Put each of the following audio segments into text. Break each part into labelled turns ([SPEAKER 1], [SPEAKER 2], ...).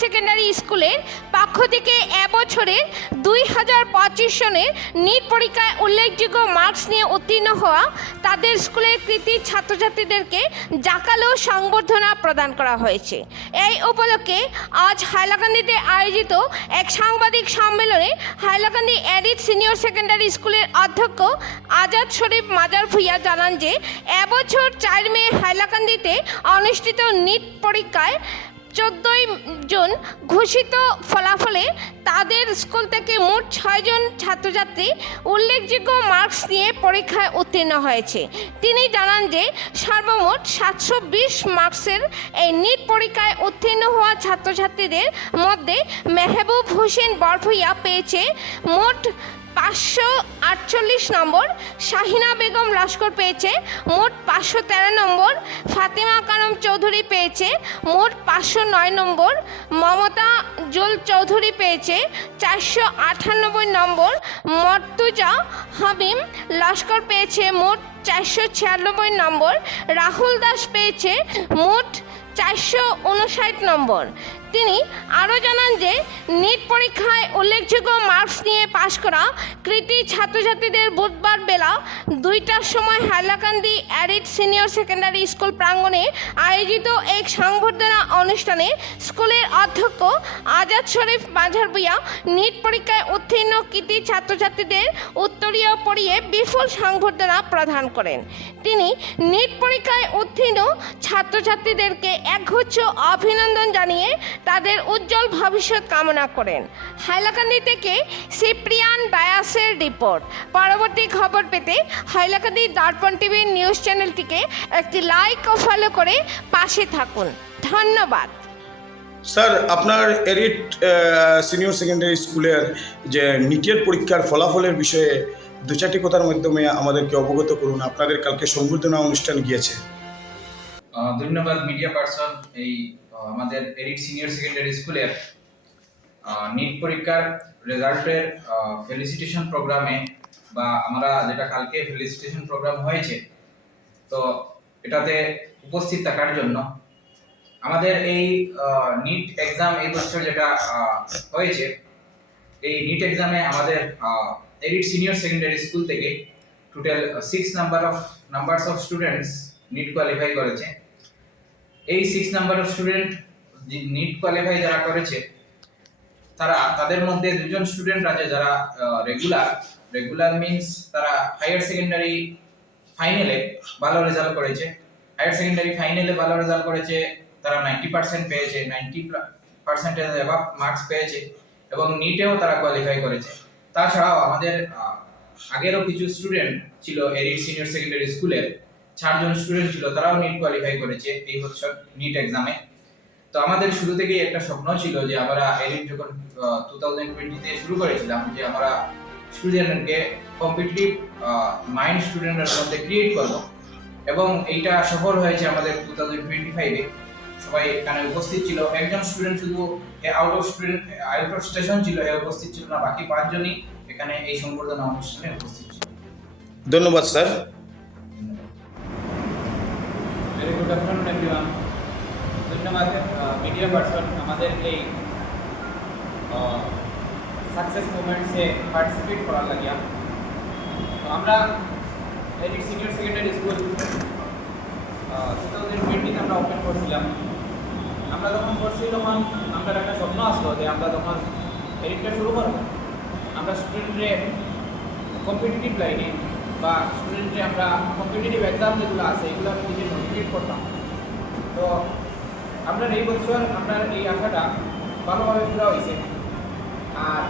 [SPEAKER 1] Secondary স্কুলের পক্ষ থেকে এবছরের দুই হাজার পঁচিশ সনের নিট পরীক্ষায় উল্লেখযোগ্য মার্কস নিয়ে উত্তীর্ণ হওয়া তাদের স্কুলের কৃতি ছাত্রছাত্রীদেরকে জাকালো সংবর্ধনা প্রদান করা হয়েছে। এই উপলক্ষে আজ হাইলাকান্দিতে আয়োজিত এক সাংবাদিক সম্মেলনে হাইলাকান্দি এডিট সিনিয়র সেকেন্ডারি স্কুলের অধ্যক্ষ আজাদ শরীফ মাজার ভুইয়া জানান যে এবছর চার মে হাইলাকান্দিতে অনুষ্ঠিত নিট পরীক্ষায় চোদ্দোই জুন ঘোষিত ফলাফলে তাদের স্কুল থেকে মোট ছয়জন ছাত্রছাত্রী উল্লেখযোগ্য মার্কস নিয়ে পরীক্ষায় উত্তীর্ণ হয়েছে। তিনি জানান যে, সর্বমোট সাতশো বিশ মার্কসের এই নিট পরীক্ষায় উত্তীর্ণ হওয়া ছাত্রছাত্রীদের মধ্যে মেহবুব হোসেন বরভুইয়া পেয়েছে মোট পাঁচশো আটচল্লিশ নম্বর শাহিনা বেগম লস্কর পেয়েছে, মোট পাঁচশো তেরো নম্বর ফাতেমা কানম চৌধুরী পেয়েছে, মোট পাঁচশো নয় নম্বর মমতা জুল চৌধুরী পেয়েছে, চারশো আটানব্বই নম্বর মর্তুজা হাবিম লস্কর পেয়েছে, মোট চারশো ছিয়ানব্বই নম্বর রাহুল দাস পেয়েছে, মোট চারশো উনষাট নম্বর। তিনি আরও জানান যে, নিট পরীক্ষায় উল্লেখযোগ্য মার্কস নিয়ে পাশ করা কৃতি ছাত্রছাত্রীদের বুধবার বেলা দুইটার সময় হাইলাকান্দি অ্যারিড সিনিয়র সেকেন্ডারি স্কুল প্রাঙ্গণে আয়োজিত এক সংবর্ধনা অনুষ্ঠানে স্কুলের অধ্যক্ষ আজাদ শরীফ মাঝার ভুইয়া নিট পরীক্ষায় উত্তীর্ণ কৃতি ছাত্রছাত্রীদের উত্তরীয় পড়িয়ে বিপুল সংবর্ধনা প্রদান করেন। তিনি নিট পরীক্ষায় উত্তীর্ণ ছাত্রছাত্রীদেরকে একগুচ্ছ অভিনন্দন জানিয়ে তাদের উজ্জ্বল ভবিষ্যৎ কামনা করেন। হাইলাকান্দি থেকে সিপ্রিয়ান ডায়াসের রিপোর্ট। পরবর্তী খবর পেতে হাইলাকান্দি দর্পণ টিভির নিউজ চ্যানেলটিকে একটি লাইক ও ফলো করে পাশে থাকুন। ধন্যবাদ।
[SPEAKER 2] স্যার আপনার এরিট সিনিয়র সেকেন্ডারি স্কুলের যে নিটের পরীক্ষার ফলাফলের বিষয়ে দু চারটি কথার মাধ্যমে আমাদেরকে অবগত করুন। আপনাদের কালকে সংবর্ধনা অনুষ্ঠান গিয়েছে।
[SPEAKER 3] ধন্যবাদ মিডিয়া পার্সন এই আমাদের এরিট সিনিয়র সেকেন্ডারি স্কুলের নিট পরীক্ষার রেজাল্টের ফেলিসিটেশন প্রোগ্রামে বা আমরা যেটা কালকে ফেলিসিটেশন প্রোগ্রাম হয়েছে তো এটাতে উপস্থিত থাকার জন্য আমাদের এই নিট এক্সাম এই বছর যেটা হয়েছে, এই নিট এক্সামে আমাদের এডিট সিনিয়র সেকেন্ডারি স্কুল থেকে total six number of numbers of students NEET qualify করেছে। এই six number of student NEET qualify যারা করেছে, তারা, তাদের মধ্যে দুজন স্টুডেন্ট আছে যারা রেগুলার রেগুলার মিন্স তারা হায়ার সেকেন্ডারি ফাইনালে ভালো রেজাল্ট করেছে। হায়ার সেকেন্ডারি ফাইনালে ভালো রেজাল্ট করেছে তারা নাইনটি পার্সেন্ট পেয়েছে নাইনটি পার্সেন্টেজ এভাব মার্কস পেয়েছে এবং নিটেও তারা কোয়ালিফাই করেছে। তাছাড়াও আমাদের আগেরও কিছু স্টুডেন্ট ছিল এরিট সিনিয়র সেকেন্ডারি স্কুলের চারজন স্টুডেন্ট ছিল তারাও নিট কোয়ালিফাই করেছে এই বছর নিট এক্সামে তো আমাদের শুরু থেকেই একটা স্বপ্ন ছিল যে আমরা এরিট যখন টু থাউজেন্ড টোয়েন্টিতে শুরু করেছিলাম যে আমরা স্টুডেন্টকে কম্পিটিটিভ মাইন্ড স্টুডেন্টের মধ্যে ক্রিয়েট করব। এবং এইটা সফল হয়েছে আমাদের টু থাউজেন্ড টোয়েন্টি ফাইভে সবাই এখানে উপস্থিত ছিল। একজন স্টুডেন্ট শুধু out of student out of station ছিল এ উপস্থিত ছিল না বাকি পাঁচজনই এখানে এই সংবর্ধনা অনুষ্ঠানে উপস্থিত ছিল।
[SPEAKER 2] ধন্যবাদ sir.
[SPEAKER 4] Very good afternoon everyone ধন্যবাদ মিডিয়া পার্সন আমাদের এই সাকসেস মুভমেন্টসে পার্টিসিপেট করার লাগিয়া। তো আমরা edit senior secondary school two thousand আমরা ওপেন করছিলাম। আমরা যখন করছি তখন আমরা একটা স্বপ্ন আসলো যে আমরা তখন এডিটটা শুরু করব। আমরা স্টুডেন্টরে কম্পিটিটিভ লাইনে বা স্টুডেন্টরে আমরা কম্পিটিটিভ এক্সাম যেগুলো আছে, এগুলো আমি নিজে মোটিভেট করতাম। তো আমরা এই বছর আমরা এই আশাটা ভালোভাবে পুরা হয়েছে। আর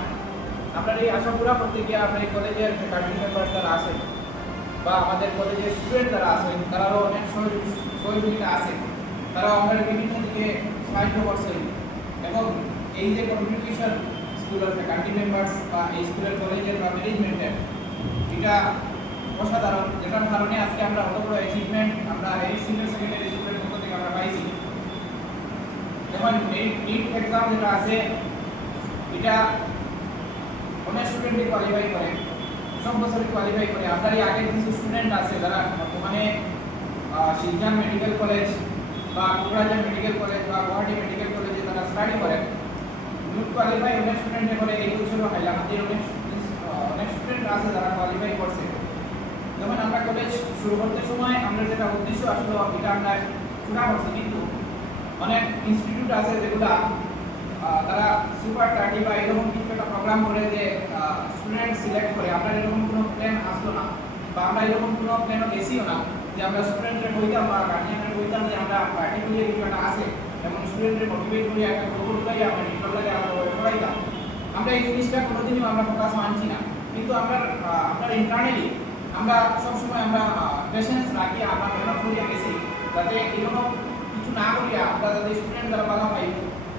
[SPEAKER 4] আপনার এই আশা পুরা করতে গিয়ে আপনার এই কলেজের ফ্যাকাল্টি মেম্বার যারা আছেন বা আমাদের কলেজের স্টুডেন্ট যারা আছেন তারাও অনেক সহযোগিতা আছে। তারাও আমাদের বিভিন্ন দিকে সাহায্য করছেন এবং এই যে কমিউনিকেশন স্কুল স্কুলের ফ্যাকাল্টি মেম্বার্স বা এই স্কুলের কলেজের বা ম্যানেজমেন্টের এটা অসাধারণ। যেটার কারণে আজকে আমরা অত বড় অ্যাচিভমেন্ট আমরা এই সিনিয়র সেকেন্ডারি স্কুলের পক্ষ থেকে আমরা পাইছি। এই নিট এক্সাম যেটা আছে, এটা অনেক স্টুডেন্টই কোয়ালিফাই করে। বছরই কোয়ালিফাই করে। আপনার এই আগের কিছু স্টুডেন্ট আছে, যারা বর্তমানে শিলচর মেডিকেল কলেজ বা কোকরাঝার মেডিকেল কলেজ বা গুয়াহাটি মেডিকেল কলেজে তারা স্টাডি করেন কোয়ালিফাই অনেক স্টুডেন্টে করে, এই বছরও হাইলাকান্দির অনেক অনেক স্টুডেন্ট আছে যারা কোয়ালিফাই করছে। যেমন আমরা কলেজ শুরু করতে সময় আমরা যেটা উদ্দেশ্য আসলো, এটা আমরা পুরা করছি কিন্তু অনেক ইনস্টিটিউট আছে যেগুলা তারা সুপার থার্টি বা এরকম কিছু একটা প্রোগ্রাম করে যে স্টুডেন্ট সিলেক্ট করে আমরা এরকম কোনো প্ল্যান আসলো না, বা আমরা এরকম কোনো প্ল্যানও গেছিও না যে আমরা স্টুডেন্টরা কইতাম বা গার্জিয়ানরা কইতাম যে আমরা পার্টিকুলার কিছু একটা আছে। এবং স্টুডেন্টদের মোটিভেট করে একটা গ্রুপ উঠাই আমরা লাগে, আমরা পড়াইতাম। আমরা এই জিনিসটা কোনোদিনও আমরা ফোকাস মানছি না। কিন্তু আমরা আমরা ইন্টারনালি আমরা সবসময় আমরা পেশেন্স রাখি, আমরা মেহনত করিয়া গেছি। যাতে এরকম কিছু না করিয়া আমরা যাতে স্টুডেন্ট যারা বাধা পাইব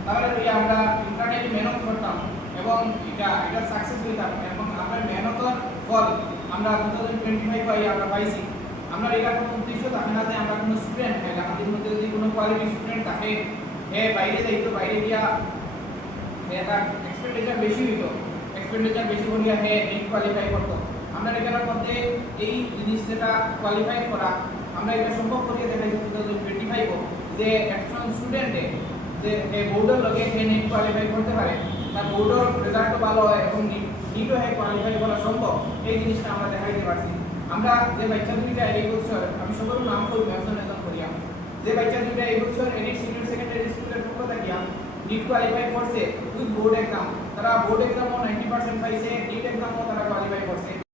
[SPEAKER 4] তাহলে আমরা ইন্টারনালি মেহনত করতাম। এবং এটা এটা সাকসেস হইতাম এবং আমরা মেহনতের ফল আমরা টু থাউজেন্ড টোয়েন্টি ফাইভ পাই, আমরা পাইছি। আমরা এটা কোনো উদ্দেশ্য থাকে না যে আমরা কোনো স্টুডেন্ট আমাদের মধ্যে যদি কোনো কোয়ালিটি স্টুডেন্ট থাকে, হে, বাইরে যাইতো বাইরে গিয়া তার এক্সপেন্ডিচার বেশি হইতো। এক্সপেন্ডিচার বেশি করিয়া, হে নিট কোয়ালিফাই করতো। আমরা এটার মধ্যে এই জিনিস যেটা কোয়ালিফাই করা, আমরা এটা সম্ভব করিয়ে দেখাইছি টু থাউজেন্ড টোয়েন্টি ফাইভ যে একজন স্টুডেন্টে যে বোর্ডের লগে হে নিট কোয়ালিফাই করতে পারে। তার রেজাল্টও ভালো হয় এবং নিটও কোয়ালিফাই করা সম্ভব। এই জিনিসটা আমরা দেখাইতে পারছি। আমরা যে বাচ্চা দুইটা এই বছর, আমি সবার নাম করিয়া যে বাচ্চা দুইটা এই বছর এডিট সিনিয়র সেকেন্ডারি স্কুলের পক্ষ থাকিয়া নিট কোয়ালিফাই করছে উইথ বোর্ড এক্সাম তারা বোর্ড এক্সামও নাইনটি পার্সেন্ট পাইছে নিট এক্সামও তারা কোয়ালিফাই করছে।